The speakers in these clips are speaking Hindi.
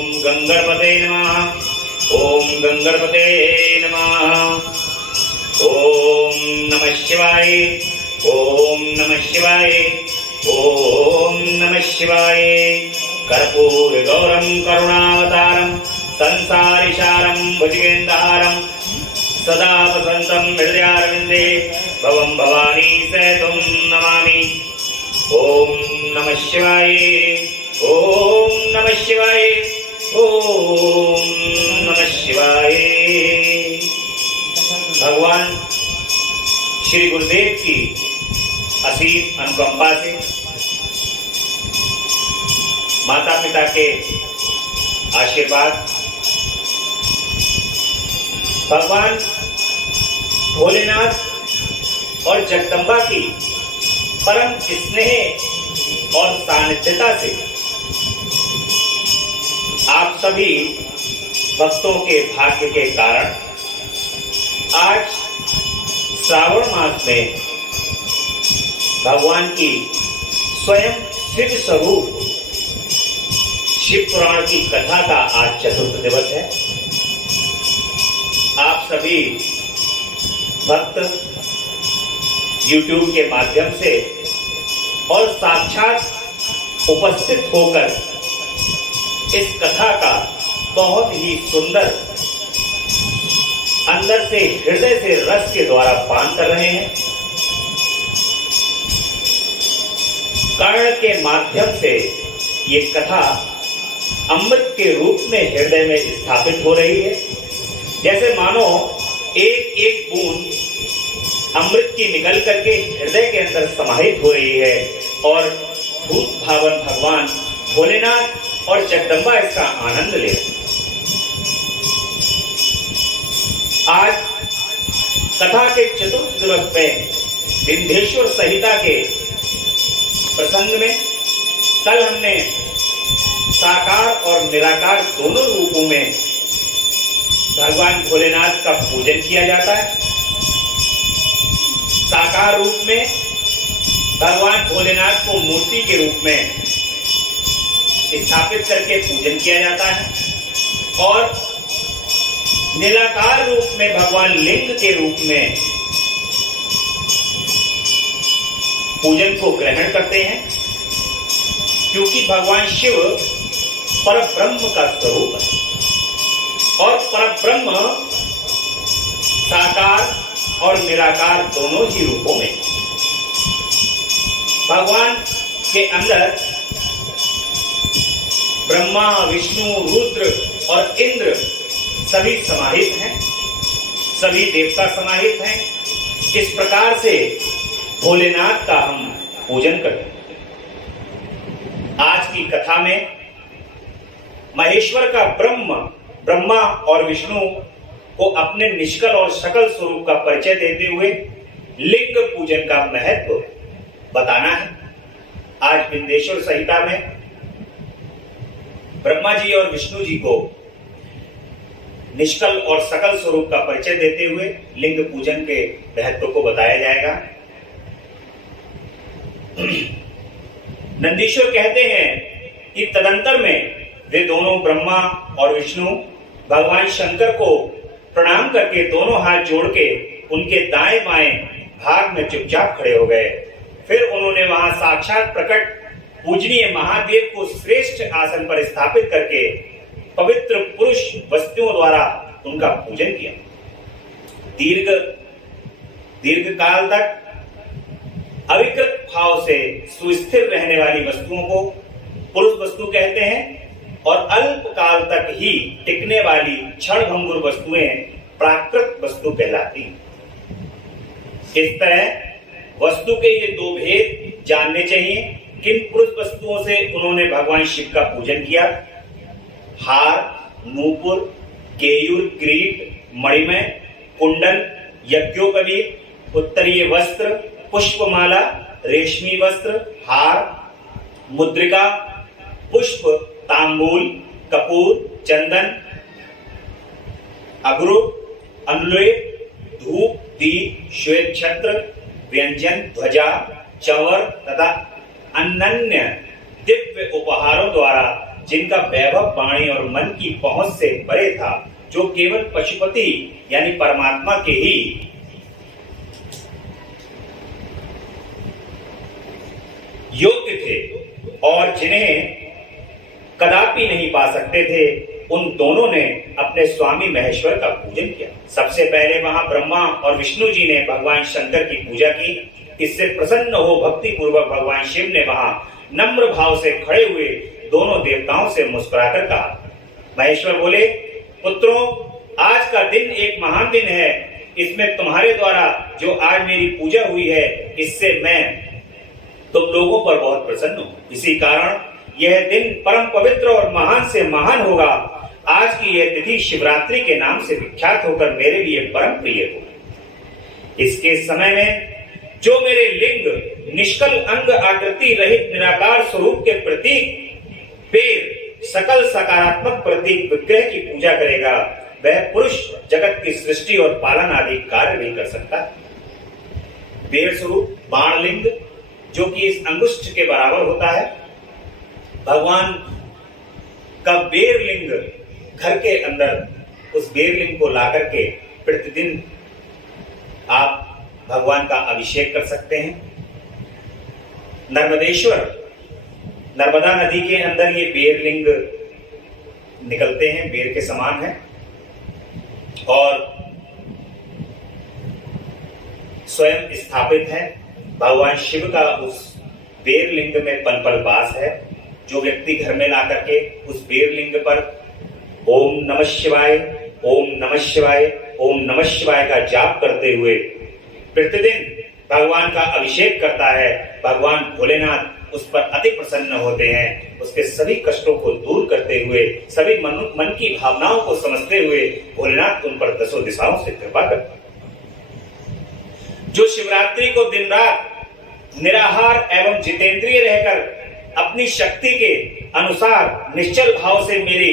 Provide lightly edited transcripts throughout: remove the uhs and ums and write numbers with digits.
ओम गंगणपते नमः। ओम गंगणपते नमः। ओम नमः शिवाय। ओम नमः शिवाय। ओम नमः शिवाय। कर्पूर गौरम करुणावतारम संसारिसारम भुजगेन्द्रहारम सदा वसंतम हृदयारविंदे भवं भवानी सहितं नमामि। ओम नमः शिवाय। ओम नमः शिवाय। ओम नमः शिवाय। भगवान श्री गुरुदेव की असीम अनुकंपा से माता पिता के आशीर्वाद, भगवान भोलेनाथ और जगदम्बा की परम स्नेह और सानिध्यता से आप सभी भक्तों के भाग्य के कारण आज श्रावण मास में भगवान की स्वयं सिद्ध स्वरूप शिव पुराण की कथा का आज चतुर्थ दिवस है। आप सभी भक्त YouTube के माध्यम से और साक्षात उपस्थित होकर इस कथा का बहुत ही सुंदर अंदर से हृदय से रस के द्वारा पान कर रहे हैं। कर्ण के माध्यम से ये कथा अमृत के रूप में हृदय में स्थापित हो रही है। जैसे मानो एक एक बूंद अमृत की निकल करके हृदय के अंदर समाहित हो रही है और भूत भावन भगवान भोलेनाथ और जगदम्बा इसका आनंद ले रहे हैं। आज कथा के चतुर्थ दिवस में विंध्येश्वर संहिता के प्रसंग में कल हमने साकार और निराकार दोनों रूपों में भगवान भोलेनाथ का पूजन किया जाता है। साकार रूप में भगवान भोलेनाथ को मूर्ति के रूप में स्थापित करके पूजन किया जाता है और निराकार रूप में भगवान लिंग के रूप में पूजन को ग्रहण करते हैं, क्योंकि भगवान शिव परब्रह्म का स्वरूप है और परब्रह्म साकार और निराकार दोनों ही रूपों में भगवान के अंदर ब्रह्मा, विष्णु, रुद्र और इंद्र सभी समाहित हैं, सभी देवता समाहित हैं। इस प्रकार से भोलेनाथ का हम पूजन करते हैं। आज की कथा में महेश्वर का ब्रह्मा और विष्णु को अपने निष्कल और सकल स्वरूप का परिचय देते हुए लिंग पूजन का महत्व बताना है। आज विंध्येश्वर संहिता में ब्रह्मा जी और विष्णु जी को निष्कल और सकल स्वरूप का परिचय देते हुए लिंग पूजन के महत्व को बताया जाएगा। नंदीश्वर कहते हैं कि तदंतर में वे दोनों ब्रह्मा और विष्णु भगवान शंकर को प्रणाम करके दोनों हाथ जोड़ के उनके दाएं बाएं भाग में चुपचाप खड़े हो गए। फिर उन्होंने वहां साक्षात प्रकट पूजनीय महादेव को श्रेष्ठ आसन पर स्थापित करके पवित्र पुरुष वस्तुओं द्वारा उनका पूजन किया। दीर्घ काल तक अविकृत भाव से सुस्थिर रहने वाली वस्तुओं को पुरुष वस्तु कहते हैं और अल्प काल तक ही टिकने वाली क्षणभंगुर वस्तुएं प्राकृत वस्तु कहलाती हैं। इस तरह वस्तु के ये दो भेद जानने चाहिए। किन पुरुष वस्तुओं से उन्होंने भगवान शिव का पूजन किया? हार, नूपुर, केयूर, किरीट, मणिमय, कुंडल, यज्ञोपवीत, उत्तरीय वस्त्र, पुष्पमाला, रेशमी वस्त्र, हार, मुद्रिका, पुष्प, तांबूल, कपूर, चंदन, अगरू, अनुलेप, धूप, दीप, श्वेत छत्र, व्यंजन, ध्वजा, चवर तथा अन्य दिव्य उपहारों द्वारा जिनका वैभव वाणी और मन की पहुंच से परे था, जो केवल पशुपति यानी परमात्मा के ही योग्य थे और जिन्हें कदापि नहीं पा सकते थे, उन दोनों ने अपने स्वामी महेश्वर का पूजन किया। सबसे पहले वहां ब्रह्मा और विष्णु जी ने भगवान शंकर की पूजा की। इससे प्रसन्न हो भक्ति पूर्वक भगवान शिव ने वहां नम्र भाव से खड़े हुए दोनों देवताओं से मुस्कुराकर कहा। महेश्वर बोले, पुत्रों, आज का दिन एक महान दिन है। इसमें तुम्हारे द्वारा जो आज मेरी पूजा हुई है, इससे मैं तुम लोगों पर बहुत प्रसन्न हूं। इसी कारण यह दिन परम पवित्र और महान से महान होगा। आज की यह तिथि शिवरात्रि के नाम से विख्यात होकर मेरे लिए परम प्रिय होगी। इसके समय में जो मेरे लिंग, निष्कल अंग आकृति रहित निराकार स्वरूप के प्रतीक पेड़, सकल सकारात्मक प्रतीक विग्रह की पूजा करेगा, वह पुरुष जगत की सृष्टि और पालन आदि कार्य नहीं कर सकता। पेड़ स्वरूप बाणलिंग, जो कि इस अंगुष्ठ के बराबर होता है, भगवान का बेरलिंग घर के अंदर उस बेरलिंग को ला करके प्रतिदिन आप भगवान का अभिषेक कर सकते हैं। नर्मदेश्वर, नर्मदा नदी के अंदर ये बेरलिंग निकलते हैं, बेर के समान है और स्वयं स्थापित है। भगवान शिव का उस बेरलिंग में पल पल वास है। जो व्यक्ति घर में ला करके उस बेरलिंग पर ओम नमः शिवाय, ओम नमः शिवाय, ओम नमः शिवाय का जाप करते हुए प्रतिदिन भगवान का अभिषेक करता है, भगवान भोलेनाथ उस पर अति प्रसन्न होते हैं। उसके सभी कष्टों को दूर करते हुए, सभी मन की भावनाओं को समझते हुए भोलेनाथ उन पर दसों दिशाओं से कृपा करते हैं। जो शिवरात्रि को दिन रात निराहार एवं जितेंद्रिय रहकर अपनी शक्ति के अनुसार निश्चल भाव से मेरी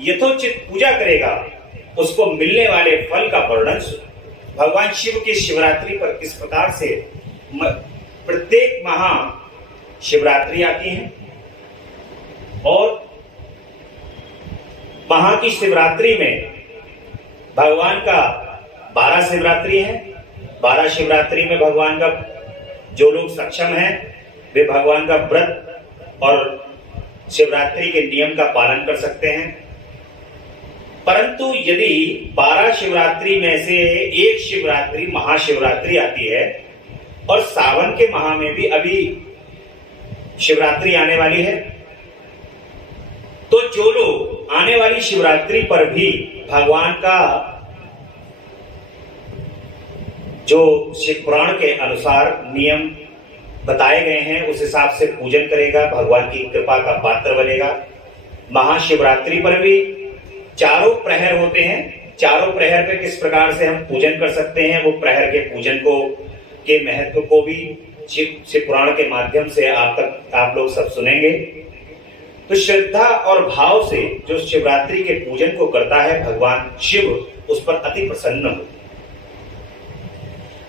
यथोचित पूजा करेगा, उसको मिलने वाले फल का वर्णन सुनो। भगवान शिव की शिवरात्रि पर किस प्रकार से प्रत्येक महा शिवरात्रि आती है और महा की शिवरात्रि में भगवान का 12 शिवरात्रि है। 12 शिवरात्रि में भगवान का जो लोग सक्षम हैं, वे भगवान का व्रत और शिवरात्रि के नियम का पालन कर सकते हैं। परंतु यदि 12 शिवरात्रि में से एक शिवरात्रि महाशिवरात्रि आती है और सावन के माह में भी अभी शिवरात्रि आने वाली है, तो जो लोग आने वाली शिवरात्रि पर भी भगवान का जो शिव पुराण के अनुसार नियम बताए गए हैं उस हिसाब से पूजन करेगा, भगवान की कृपा का पात्र बनेगा। महाशिवरात्रि पर भी चारों प्रहर होते हैं। चारों प्रहर पे किस प्रकार से हम पूजन कर सकते हैं, वो प्रहर के पूजन को के महत्व को भी शिव पुराण के माध्यम से आप लोग सब सुनेंगे। तो श्रद्धा और भाव से जो शिवरात्रि के पूजन को करता है, भगवान शिव उस पर अति प्रसन्न होते।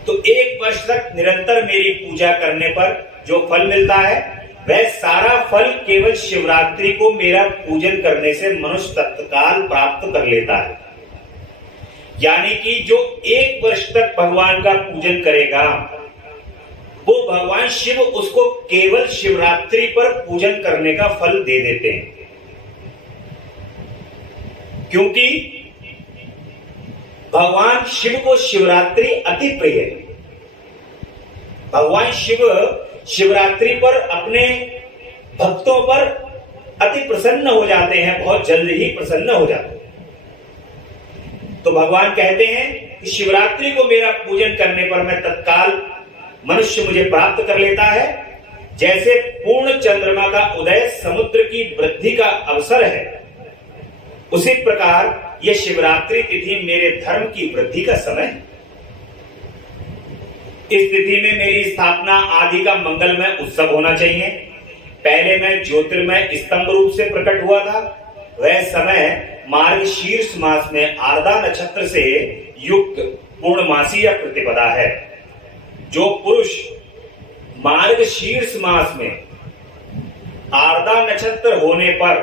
तो 1 वर्ष तक निरंतर मेरी पूजा करने पर जो फल मिलता है, वह सारा फल केवल शिवरात्रि को मेरा पूजन करने से मनुष्य तत्काल प्राप्त कर लेता है। यानी कि जो 1 वर्ष तक भगवान का पूजन करेगा, वो भगवान शिव उसको केवल शिवरात्रि पर पूजन करने का फल दे देते हैं। क्योंकि भगवान शिव को शिवरात्रि अति प्रिय है। भगवान शिव शिवरात्रि पर अपने भक्तों पर अति प्रसन्न हो जाते हैं, बहुत जल्द ही प्रसन्न हो जाते हैं। तो भगवान कहते हैं कि शिवरात्रि को मेरा पूजन करने पर मैं तत्काल मनुष्य मुझे प्राप्त कर लेता है। जैसे पूर्ण चंद्रमा का उदय समुद्र की वृद्धि का अवसर है, उसी प्रकार यह शिवरात्रि तिथि मेरे धर्म की वृद्धि का समय है। इस तिथि में मेरी स्थापना आदि का मंगलमय उत्सव होना चाहिए। पहले मैं ज्योतिर्मय स्तंभ रूप से प्रकट हुआ था। वह समय मार्गशीर्ष मास में आर्द्रा नक्षत्र से युक्त पूर्णमासी या प्रतिपदा है। जो पुरुष मार्गशीर्ष मास में आर्द्रा नक्षत्र होने पर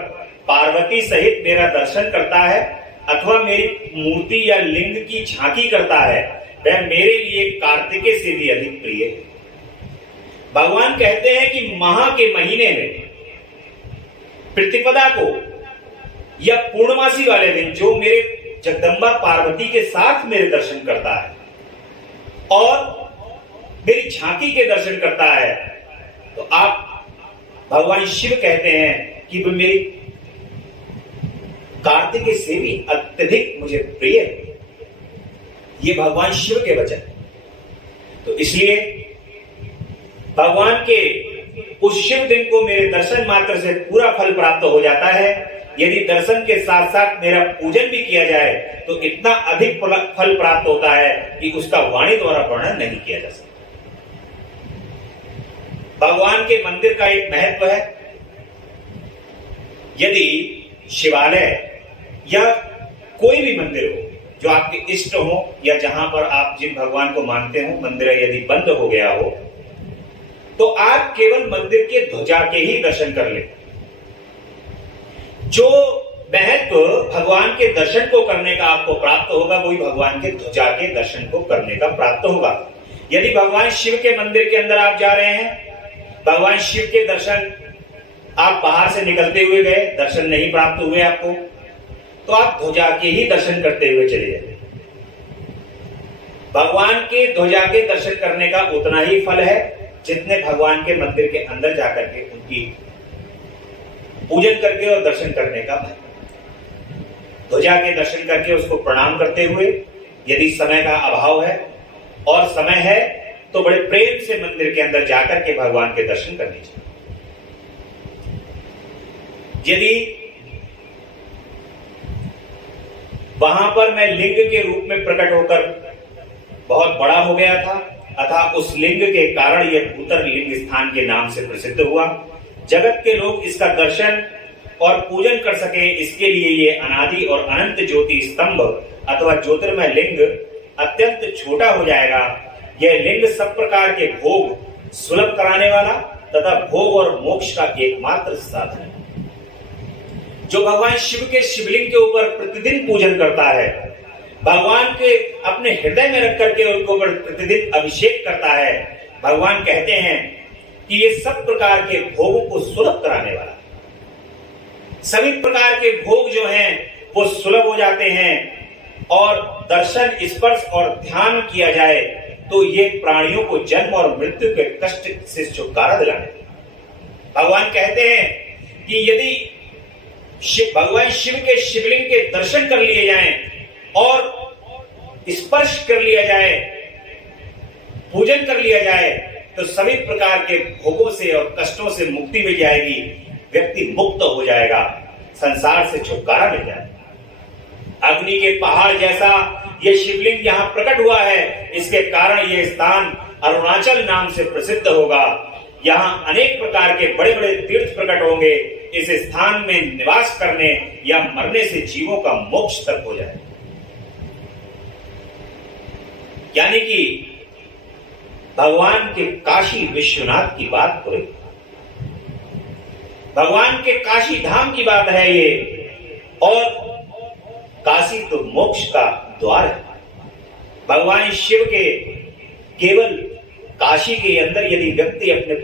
पार्वती सहित मेरा दर्शन करता है अथवा मेरी मूर्ति या लिंग की झांकी करता है, वह मेरे लिए कार्तिकेय से भी अधिक प्रिय है। भगवान कहते हैं कि माह के महीने में प्रतिपदा को या पूर्णमासी वाले दिन जो मेरे जगदम्बा पार्वती के साथ मेरे दर्शन करता है और मेरी झांकी के दर्शन करता है, तो आप भगवान शिव कहते हैं कि वो मेरी कार्तिकेय से भी अत्यधिक मुझे प्रिय है। ये भगवान शिव के वचन। तो इसलिए भगवान के उस शिव दिन को मेरे दर्शन मात्र से पूरा फल प्राप्त हो जाता है। यदि दर्शन के साथ साथ मेरा पूजन भी किया जाए तो इतना अधिक फल प्राप्त होता है कि उसका वाणी द्वारा वर्णन नहीं किया जा सकता। भगवान के मंदिर का एक महत्व है। यदि शिवालय या कोई भी मंदिर हो जो आपके इष्ट हो या जहां पर आप जिन भगवान को मानते हो, मंदिर यदि बंद हो गया हो तो आप केवल मंदिर के ध्वजा के ही दर्शन कर लें। जो महत्व भगवान के दर्शन को करने का आपको प्राप्त होगा वही भगवान के ध्वजा के दर्शन को करने का प्राप्त होगा। यदि भगवान शिव के मंदिर के अंदर आप जा रहे हैं, भगवान शिव के दर्शन आप बाहर से निकलते हुए गए, दर्शन नहीं प्राप्त हुए आपको, तो आप ध्वजा के ही दर्शन करते हुए चले जाए। भगवान के ध्वजा के दर्शन करने का उतना ही फल है जितने भगवान के मंदिर के अंदर जाकर के उनकी पूजन करके और दर्शन करने का है। ध्वजा के दर्शन करके उसको प्रणाम करते हुए, यदि समय का अभाव है और समय है तो बड़े प्रेम से मंदिर के अंदर जाकर के भगवान के दर्शन करने चाहिए। यदि वहां पर मैं लिंग के रूप में प्रकट होकर बहुत बड़ा हो गया था अतः उस लिंग के कारण यह भूतर लिंग स्थान के नाम से प्रसिद्ध हुआ। जगत के लोग इसका दर्शन और पूजन कर सके इसके लिए ये अनादि और अनंत ज्योति स्तंभ अथवा ज्योतिर्मय लिंग अत्यंत छोटा हो जाएगा। यह लिंग सब प्रकार के भोग सुलभ कराने वाला तथा भोग और मोक्ष का एकमात्र साधन है। जो भगवान शिव के शिवलिंग के ऊपर प्रतिदिन पूजन करता है, भगवान के अपने हृदय में रख करके उनके ऊपर प्रतिदिन अभिषेक करता है, भगवान कहते हैं कि ये सब प्रकार के भोगों को सुलभ कराने वाला। सभी प्रकार के भोग जो हैं वो सुलभ हो जाते हैं और दर्शन, स्पर्श और ध्यान किया जाए तो ये प्राणियों को जन्म और मृत्यु के कष्ट से छुटकारा दिलाने। भगवान कहते हैं कि यदि भगवान शिव के शिवलिंग के दर्शन कर लिए जाएं और स्पर्श कर लिया जाए, पूजन कर लिया जाए तो सभी प्रकार के भोगों से और कष्टों से मुक्ति मिल जाएगी, व्यक्ति मुक्त हो जाएगा, संसार से छुटकारा मिल जाएगा। अग्नि के पहाड़ जैसा यह शिवलिंग यहाँ प्रकट हुआ है, इसके कारण यह स्थान अरुणाचल नाम से प्रसिद्ध होगा। यहाँ अनेक प्रकार के बड़े बड़े तीर्थ प्रकट होंगे। इस स्थान में निवास करने या मरने से जीवों का मोक्ष तक हो जाए। यानी कि भगवान के काशी विश्वनाथ की बात हो रही, भगवान के काशी धाम की बात है ये, और काशी तो मोक्ष का द्वार है। भगवान शिव के केवल काशी के अंदर यदि व्यक्ति अपने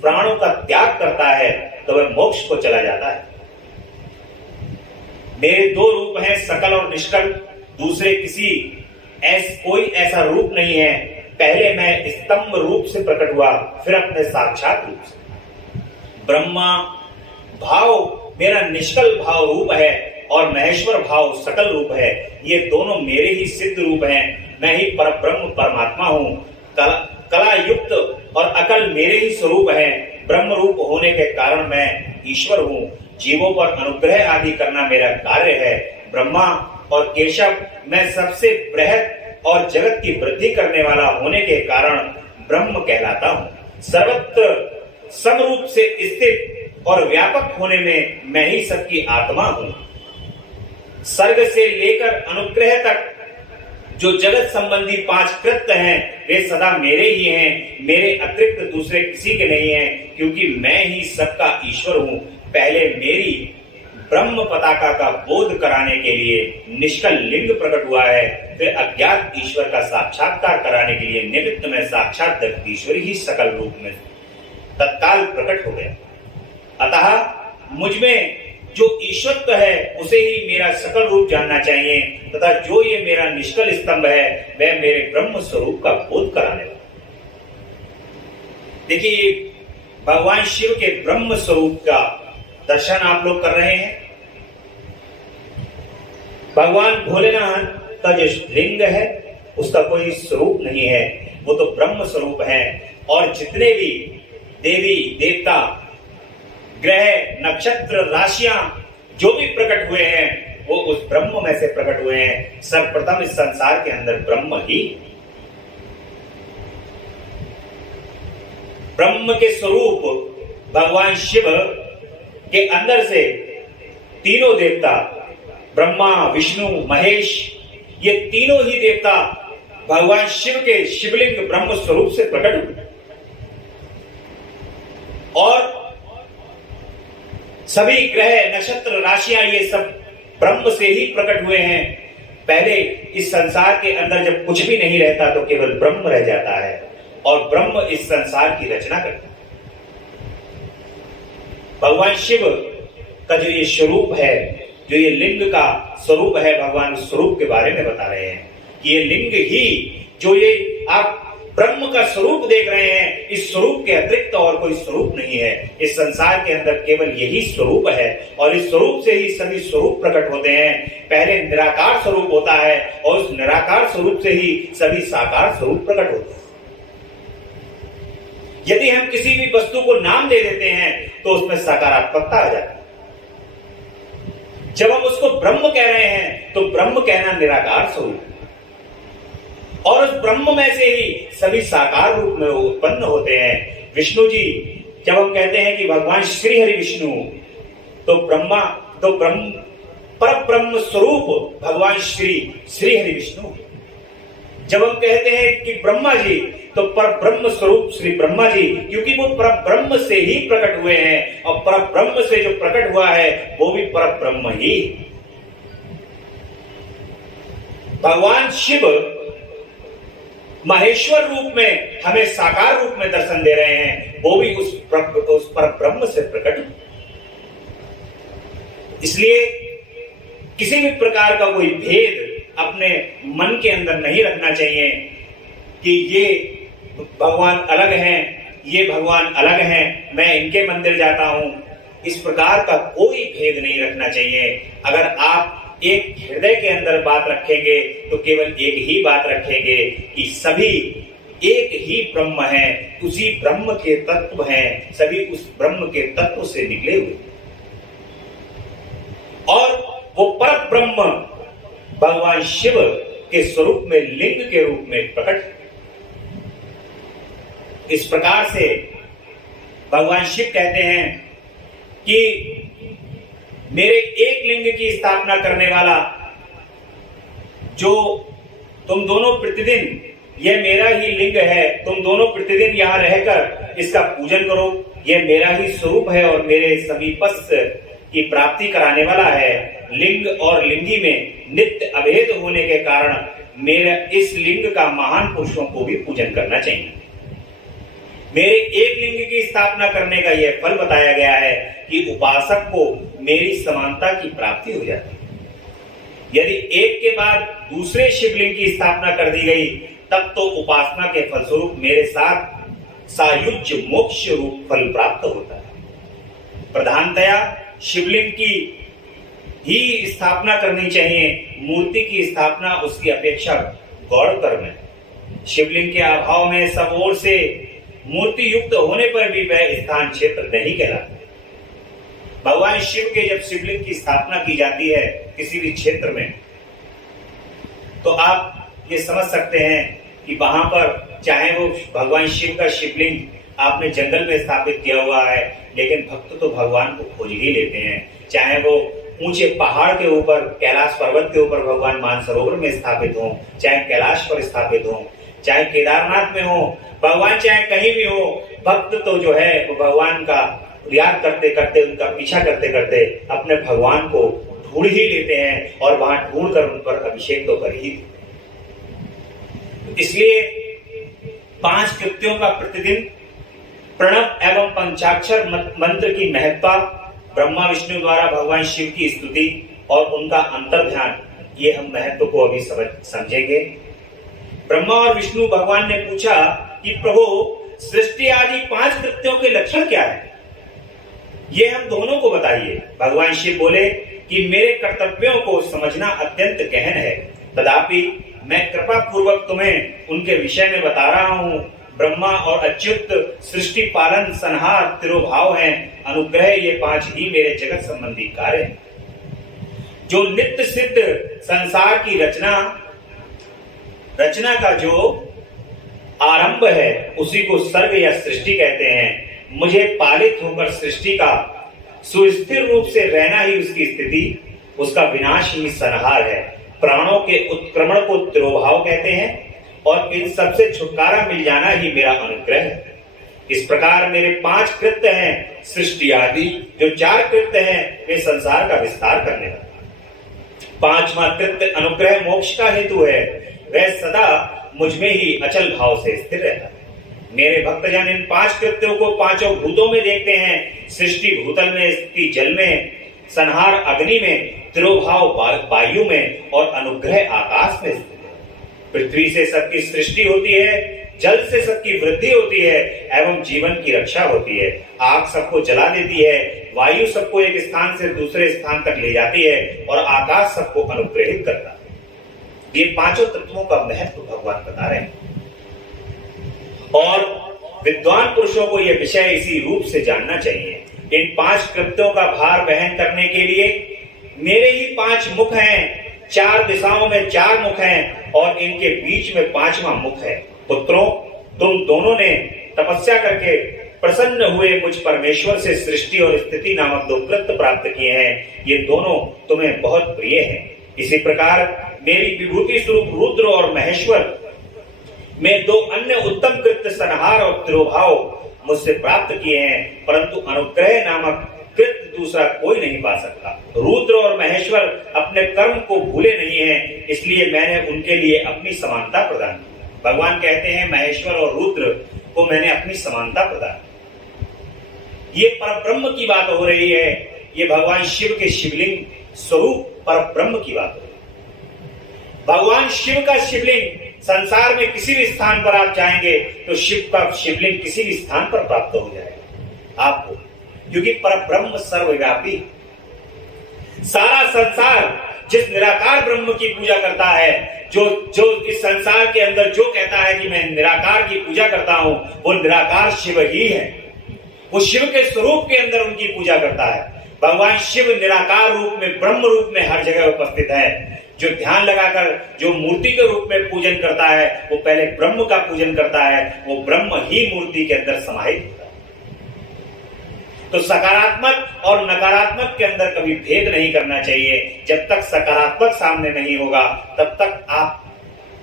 प्राणों का त्याग करता है तो वह मोक्ष को चला जाता है। मेरे दो रूप हैं, सकल और निष्कल। दूसरे किसी कोई ऐसा रूप नहीं है। पहले मैं स्तंभ रूप से प्रकट हुआ, फिर अपने साक्षात रूप से। ब्रह्मा भाव मेरा निष्कल भाव रूप है और महेश्वर भाव सकल रूप है। ये दोनों मेरे ही सिद्ध रूप हैं। मैं ही परब्रह्म परमात्मा हूं। कला युक्त और अकल मेरे ही स्वरूप है। ब्रह्म रूप होने के कारण मैं ईश्वर हूं। जीवों पर अनुग्रह आदि करना मेरा कार्य है। ब्रह्मा और केशव मैं सबसे बृहद और जगत की वृद्धि करने वाला होने के कारण ब्रह्म कहलाता हूं। सर्वत्र समरूप से स्थित और व्यापक होने में मैं ही सबकी आत्मा हूं। सर्ग से लेकर अनुग्रह तक जो जगत संबंधी 5 कृत्य हैं वे सदा मेरे ही हैं। मेरे अतिरिक्त दूसरे किसी के नहीं हैं, क्योंकि मैं ही सबका ईश्वर हूं। पहले मेरी ब्रह्म पताका का बोध कराने के लिए निष्कल लिंग प्रकट हुआ है, फिर अज्ञात ईश्वर का साक्षात्कार कराने के लिए निमित्त में साक्षात जगदीश्वर ही सकल रूप में तत्काल प्रकट हो गया। अतः मुझ में जो ईश्वरत्व है उसे ही मेरा सकल रूप जानना चाहिए, तथा जो ये मेरा निष्कल स्तंभ है वह मेरे ब्रह्म स्वरूप का बोध कराने वाला। देखिए, भगवान शिव के ब्रह्म स्वरूप का दर्शन आप लोग कर रहे हैं। भगवान भोलेनाथ का जो लिंग है उसका कोई स्वरूप नहीं है, वो तो ब्रह्म स्वरूप है। और जितने भी देवी देवता, ग्रह, नक्षत्र, राशियां जो भी प्रकट हुए हैं वो उस ब्रह्म में से प्रकट हुए हैं। सर्वप्रथम इस संसार के अंदर ब्रह्म ही, ब्रह्म के स्वरूप भगवान शिव के अंदर से तीनों देवता, ब्रह्मा, विष्णु, महेश, ये तीनों ही देवता भगवान शिव के शिवलिंग ब्रह्म स्वरूप से प्रकट हुए और सभी ग्रह, नक्षत्र, राशियां ये सब ब्रह्म से ही प्रकट हुए हैं। पहले इस संसार के अंदर जब कुछ भी नहीं रहता तो केवल ब्रह्म रह जाता है और ब्रह्म इस संसार की रचना करता है। भगवान शिव का जो ये स्वरूप है, जो ये लिंग का स्वरूप है, भगवान उस स्वरूप के बारे में बता रहे हैं कि ये लिंग ही, जो ये आप ब्रह्म का स्वरूप देख रहे हैं, इस स्वरूप के अतिरिक्त और कोई स्वरूप नहीं है। इस संसार के अंदर केवल यही स्वरूप है और इस स्वरूप से ही सभी स्वरूप प्रकट होते हैं। पहले निराकार स्वरूप होता है और उस निराकार स्वरूप से ही सभी साकार स्वरूप प्रकट होते हैं। यदि हम किसी भी वस्तु को नाम दे देते हैं तो उसमें सकारात्मकता आ जाती है। जब हम उसको ब्रह्म कह रहे हैं तो ब्रह्म कहना निराकार स्वरूप, और उस ब्रह्म में से ही सभी साकार रूप में उत्पन्न होते हैं। विष्णु जी, जब हम कहते हैं कि भगवान श्री हरि विष्णु, तो ब्रह्मा, तो ब्रह्म, पर ब्रह्म स्वरूप भगवान श्री हरि विष्णु। जब हम कहते हैं कि ब्रह्मा जी, तो पर ब्रह्म स्वरूप श्री ब्रह्मा जी, क्योंकि वो पर ब्रह्म से ही प्रकट हुए हैं और पर ब्रह्म से जो प्रकट हुआ है वो भी पर ब्रह्म ही। भगवान शिव महेश्वर रूप में हमें साकार रूप में दर्शन दे रहे हैं, वो भी उस पर ब्रह्म से प्रकट। इसलिए किसी भी प्रकार का कोई भेद अपने मन के अंदर नहीं रखना चाहिए कि ये भगवान अलग हैं, ये भगवान अलग हैं, मैं इनके मंदिर जाता हूं। इस प्रकार का कोई भेद नहीं रखना चाहिए। अगर आप एक हृदय के अंदर बात रखेंगे तो केवल एक ही बात रखेंगे कि सभी एक ही ब्रह्म है, उसी ब्रह्म के तत्व हैं, सभी उस ब्रह्म के तत्व से निकले हुए और वो पर ब्रह्म भगवान शिव के स्वरूप में लिंग के रूप में प्रकट। इस प्रकार से भगवान शिव कहते हैं कि मेरे एक लिंग की स्थापना करने वाला, जो तुम दोनों प्रतिदिन, यह मेरा ही लिंग है, तुम दोनों प्रतिदिन यहां रहकर इसका पूजन करो, यह मेरा ही स्वरूप है और मेरे समीपस्थ की प्राप्ति कराने वाला है। लिंग और लिंगी में नित्य अभेद होने के कारण मेरे इस लिंग का महान पुरुषों को भी पूजन करना चाहिए। मेरे एक लिंग की स्थापना करने का यह फल बताया गया है कि उपासक को मेरी समानता की प्राप्ति हो जाती है। यदि एक के बाद दूसरे शिवलिंग की स्थापना कर दी गई तब तो उपासना के फलस्वरूप मेरे साथ सायुज्य मोक्ष रूप फल प्राप्त होता है। प्रधानतया शिवलिंग की ही स्थापना करनी चाहिए। मूर्ति की स्थापना उसकी अपेक्षा गौड़ कर्म है। शिवलिंग के अभाव में सब ओर से मूर्ति युक्त होने पर भी वह स्थान क्षेत्र नहीं कहलाता। भगवान शिव के जब शिवलिंग की स्थापना की जाती है किसी भी क्षेत्र में, तो आप ये समझ सकते हैं कि वहां पर चाहे वो भगवान शिव का शिवलिंग आपने जंगल में स्थापित किया हुआ है, लेकिन भक्त तो भगवान को खोज ही लेते हैं। चाहे वो ऊंचे पहाड़ के ऊपर, कैलाश पर्वत के ऊपर भगवान मानसरोवर में स्थापित हो, चाहे कैलाश पर स्थापित हो, चाहे केदारनाथ में हो, भगवान चाहे कहीं भी हो, भक्त तो जो है वो भगवान का याद करते करते, उनका पीछा करते करते अपने भगवान को ढूंढ ही लेते हैं और वहां ढूंढ कर उन पर अभिषेक तो कर ही। इसलिए 5 कृत्यों का प्रतिदिन प्रणव एवं पंचाक्षर मंत्र की महत्ता, ब्रह्मा विष्णु द्वारा भगवान शिव की स्तुति और उनका अंतर ध्यान, ये हम महत्व को अभी समझेंगे। ब्रह्मा और विष्णु भगवान ने पूछा कि प्रभु, सृष्टि आदि 5 कृत्यों के लक्षण क्या है, ये हम दोनों को बताइए। भगवान शिव बोले कि मेरे कर्तव्यों को समझना अत्यंत गहन है, तथापि मैं कृपा पूर्वक तुम्हें उनके विषय में बता रहा हूँ। ब्रह्मा और अच्युत सृष्टि पालन संहार तिरोभाव हैं, अनुग्रह, ये 5 ही मेरे जगत संबंधी कार्य हैं। जो नित्य सिद्ध संसार की रचना का जो आरंभ है उसी को सर्ग या सृष्टि कहते हैं। मुझे पालित होकर सृष्टि का सुस्थिर रूप से रहना ही उसकी स्थिति, उसका विनाश ही संहार है। प्राणों के उत्क्रमण को तिरोभाव कहते हैं और इन सबसे छुटकारा मिल जाना ही मेरा अनुग्रह है। इस प्रकार मेरे 5 कृत्य हैं सृष्टि आदि, जो 4 कृत्य हैं वे संसार का विस्तार करने वाले। 5वां कृत्य अनुग्रह मोक्ष का हेतु है, वह सदा मुझ में ही अचल भाव से स्थिर रहता है। मेरे भक्तजन इन 5 कृत्यों को 5 भूतों में देखते हैं। सृष्टि भूतल में, स्थिति जल में, संहार अग्नि में, तिरोभाव वायु में और अनुग्रह आकाश में स्थित है। पृथ्वी से सबकी सृष्टि होती है, जल से सबकी वृद्धि होती है एवं जीवन की रक्षा होती है। आग सबको जला देती है, वायु सबको एक स्थान से दूसरे स्थान तक ले जाती है और आकाश सबको अनुग्रहित करता है। ये 5 तत्वों का महत्व भगवान बता रहे हैं और विद्वान पुरुषों को यह विषय इसी रूप से जानना चाहिए। इन 5 कृत्यों का भार वहन करने के लिए मेरे ही 5 मुख हैं, 4 दिशाओं में 4 मुख हैं और इनके बीच में 5वां मुख है। पुत्रों, तुम दोनों ने तपस्या करके प्रसन्न हुए मुझ परमेश्वर से सृष्टि और स्थिति नामक 2 कृत्य प्राप्त किए हैं। ये दोनों तुम्हें बहुत प्रिय हैं। इसी प्रकार मेरी विभूति स्वरूप रुद्र और महेश्वर में 2 अन्य उत्तम कृत्य संहार और तिरोभाव मुझसे प्राप्त किए हैं, परंतु अनुग्रह नामक कृत्य दूसरा कोई नहीं पा सकता। रुद्र और महेश्वर अपने कर्म को भूले नहीं हैं, इसलिए मैंने उनके लिए अपनी समानता प्रदान की। भगवान कहते हैं महेश्वर और रुद्र को मैंने अपनी समानता प्रदान की। ये परब्रह्म की बात हो रही है, ये भगवान शिव के शिवलिंग स्वरूप परब्रह्म की बात हो रही है। भगवान शिव का शिवलिंग संसार में किसी भी स्थान पर आप जाएंगे तो शिव का शिवलिंग किसी भी स्थान पर प्राप्त हो जाएगा आपको, क्योंकि परब्रह्म सर्वव्यापी। सारा संसार जिस निराकार ब्रह्म की पूजा करता है, जो इस संसार के अंदर जो कहता है कि मैं निराकार की पूजा करता हूं, वो निराकार शिव ही है। वो शिव के स्वरूप के अंदर उनकी पूजा करता है। भगवान शिव निराकार रूप में, ब्रह्म रूप में हर जगह उपस्थित है। जो ध्यान लगाकर जो मूर्ति के रूप में पूजन करता है, वो पहले ब्रह्म का पूजन करता है, वो ब्रह्म ही मूर्ति के अंदर समाहित होता है। तो सकारात्मक और नकारात्मक के अंदर कभी भेद नहीं करना चाहिए। जब तक सकारात्मक सामने नहीं होगा तब तक आप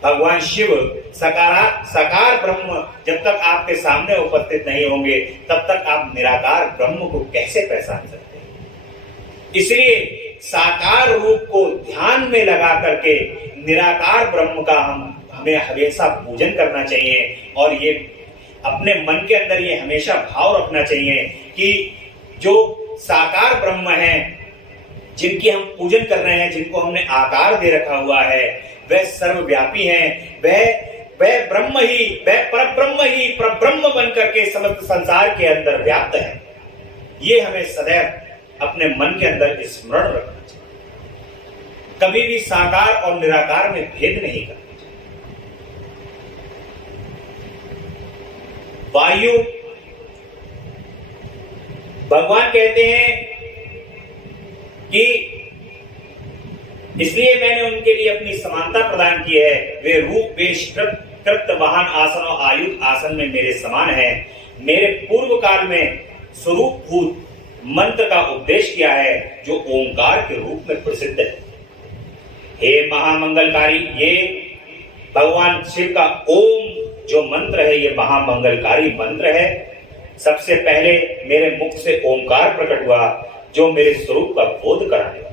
भगवान शिव साकार ब्रह्म जब तक आपके सामने उपस्थित नहीं होंगे तब तक आप निराकार ब्रह्म को कैसे पहचान सकते हैं। इसलिए साकार रूप को ध्यान में लगा करके निराकार ब्रह्म का हमें हमेशा पूजन करना चाहिए और ये अपने मन के अंदर ये हमेशा भाव रखना चाहिए कि जो साकार ब्रह्म है, जिनकी हम पूजन कर रहे हैं, जिनको हमने आकार दे रखा हुआ है, वह सर्वव्यापी हैं। वह ब्रह्म ही, वह परब्रह्म ही परब्रह्म बन करके समस्त संसार के अंदर व्याप्त है। ये हमें सदैव अपने मन के अंदर स्मरण रखना चाहिए। कभी भी साकार और निराकार में भेद नहीं करना चाहिए। वायु, भगवान कहते हैं कि इसलिए मैंने उनके लिए अपनी समानता प्रदान की है। वे रूप वेश कृत वाहन आसन और आयुध आसन में मेरे समान है। मेरे पूर्व काल में स्वरूप भूत मंत्र का उपदेश किया है जो ओंकार के रूप में प्रसिद्ध है। हे महामंगलकारी, ये भगवान शिव का ओम जो मंत्र है, ये महामंगलकारी मंत्र है। सबसे पहले मेरे मुख से ओंकार प्रकट हुआ जो मेरे स्वरूप का बोध कराने वाला।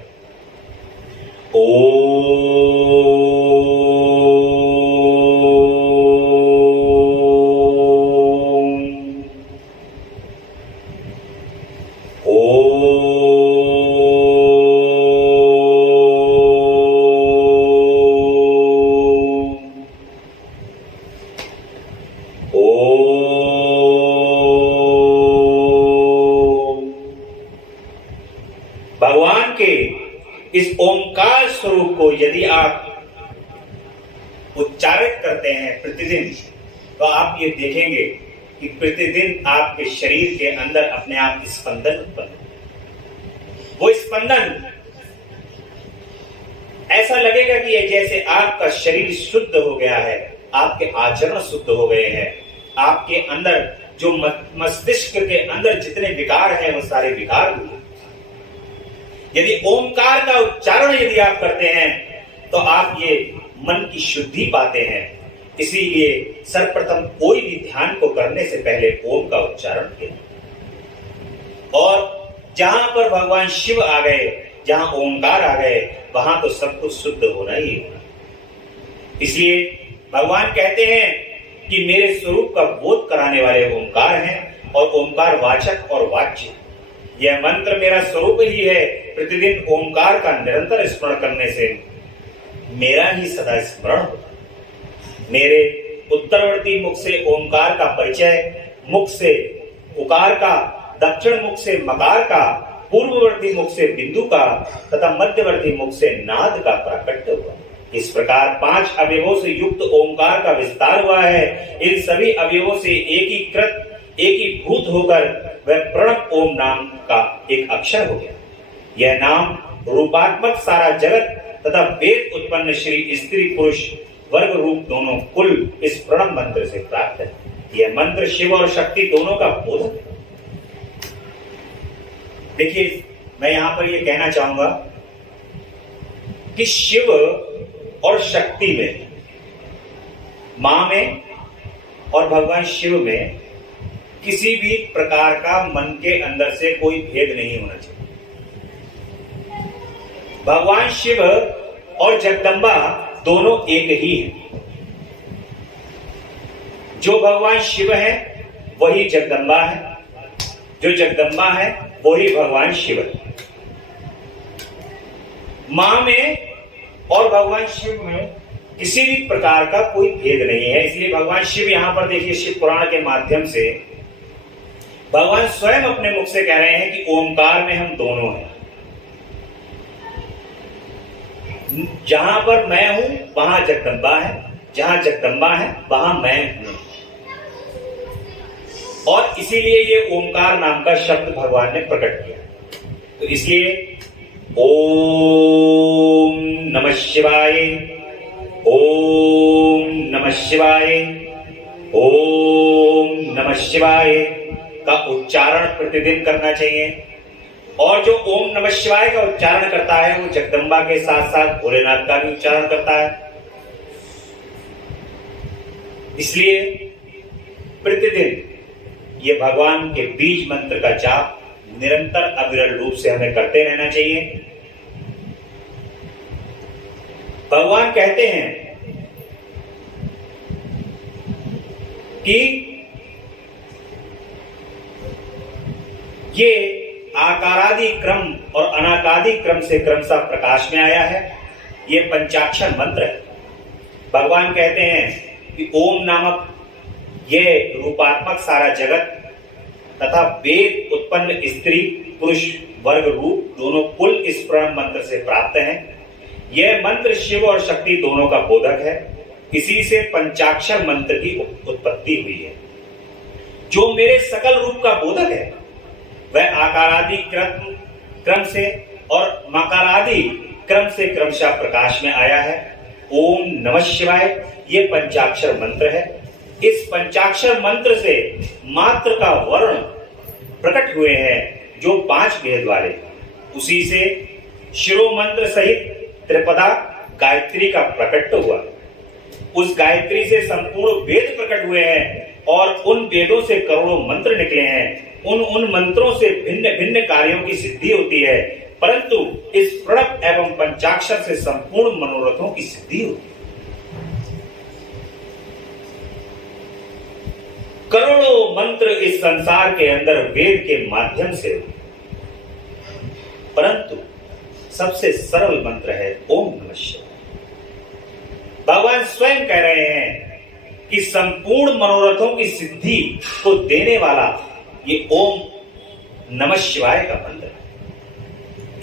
भगवान के इस ओंकार स्वरूप को यदि आप उच्चारित करते हैं प्रतिदिन, तो आप ये देखेंगे कि प्रतिदिन आपके शरीर के अंदर अपने आप स्पंदन उत्पन्न होगा। वो स्पंदन ऐसा लगेगा कि ये जैसे आपका शरीर शुद्ध हो गया है, आपके आचरण शुद्ध हो गए हैं, आपके अंदर जो मस्तिष्क के अंदर जितने विकार हैं वो सारे विकार हुए। यदि ओंकार का उच्चारण यदि आप करते हैं तो आप ये मन की शुद्धि पाते हैं। इसीलिए सर्वप्रथम कोई भी ध्यान को करने से पहले ओम का उच्चारण किया। और जहां पर भगवान शिव आ गए, जहां ओंकार आ गए, वहां तो सब कुछ शुद्ध होना ही होना। इसलिए भगवान कहते हैं कि मेरे स्वरूप का बोध कराने वाले ओंकार हैं और ओंकार वाचक और वाच्य। यह मंत्र मेरा स्वरूप ही है। प्रतिदिन ओंकार का निरंतर स्मरण करने से मेरा ही सदा स्मरण होता। मेरे उत्तरवर्ती मुख से ओंकार का परिचय, मुख से उकार का, दक्षिण मुख से मकार का, पूर्ववर्ती मुख से बिंदु का तथा मध्यवर्ती मुख से नाद का प्राकट्य हुआ। इस प्रकार 5 अवयवों से युक्त ओंकार का विस्तार हुआ है। इन सभी अवयवों से एकीभूत होकर वह प्रणव ओम नाम का एक अक्षर हो गया। यह नाम रूपात्मक सारा जगत तथा वेद उत्पन्न श्री स्त्री पुरुष वर्ग रूप दोनों कुल इस प्रणव मंत्र से प्राप्त है। यह मंत्र शिव और शक्ति दोनों का बोधक है। देखिए, मैं यहां पर यह कहना चाहूंगा कि शिव और शक्ति में, मां में और भगवान शिव में किसी भी प्रकार का मन के अंदर से कोई भेद नहीं होना चाहिए। भगवान शिव और जगदम्बा दोनों एक ही हैं। जो भगवान शिव है वही जगदम्बा है, जो जगदम्बा है वही भगवान शिव है। मां में और भगवान शिव में किसी भी प्रकार का कोई भेद नहीं है। इसलिए भगवान शिव यहां पर देखिए, शिव पुराण के माध्यम से भगवान स्वयं अपने मुख से कह रहे हैं कि ओंकार में हम दोनों हैं। जहां पर मैं हूं वहां जगदम्बा है, जहां जगदम्बा है वहां मैं हूं। और इसीलिए ये ओंकार नाम का शब्द भगवान ने प्रकट किया। तो इसलिए ओम नमः शिवाय, ओम नमः शिवाय, ओम नमः शिवाय का उच्चारण प्रतिदिन करना चाहिए। और जो ओम नमः शिवाय का उच्चारण करता है वो जगदम्बा के साथ साथ भोलेनाथ का भी उच्चारण करता है। इसलिए प्रतिदिन ये भगवान के बीज मंत्र का जाप निरंतर अविरल रूप से हमें करते रहना चाहिए। भगवान कहते हैं कि ये आकारादि क्रम और अनाकादि क्रम से क्रमशः प्रकाश में आया है। ये पंचाक्षर मंत्र है। भगवान कहते हैं कि ओम नामक ये रूपात्मक सारा जगत तथा वेद उत्पन्न स्त्री पुरुष वर्ग रूप दोनों कुल इस प्रणव मंत्र से प्राप्त हैं। यह मंत्र शिव और शक्ति दोनों का बोधक है। इसी से पंचाक्षर मंत्र की उत्पत्ति हुई है। जो मेरे सकल रूप का बोधक है वह आकारादि क्रम से और मकारादि क्रम से क्रमशः प्रकाश में आया है। ओम नमः शिवाय ये पंचाक्षर मंत्र है। इस पंचाक्षर मंत्र से मात्र का वर्ण प्रकट हुए हैं जो 5 भेद वाले। उसी से शिरो मंत्र सहित त्रिपदा गायत्री का प्रकट हुआ। उस गायत्री से संपूर्ण वेद प्रकट हुए हैं और उन वेदों से करोड़ों मंत्र निकले हैं। उन मंत्रों से भिन्न भिन्न कार्यों की सिद्धि होती है, परंतु इस प्रणव एवं पंचाक्षर से संपूर्ण मनोरथों की सिद्धि होती है। करोड़ों मंत्र इस संसार के अंदर वेद के माध्यम से, परंतु सबसे सरल मंत्र है ओम नमः शिवाय। भगवान स्वयं कह रहे हैं कि संपूर्ण मनोरथों की सिद्धि को देने वाला ये ओम नमः शिवाय का मंत्र है।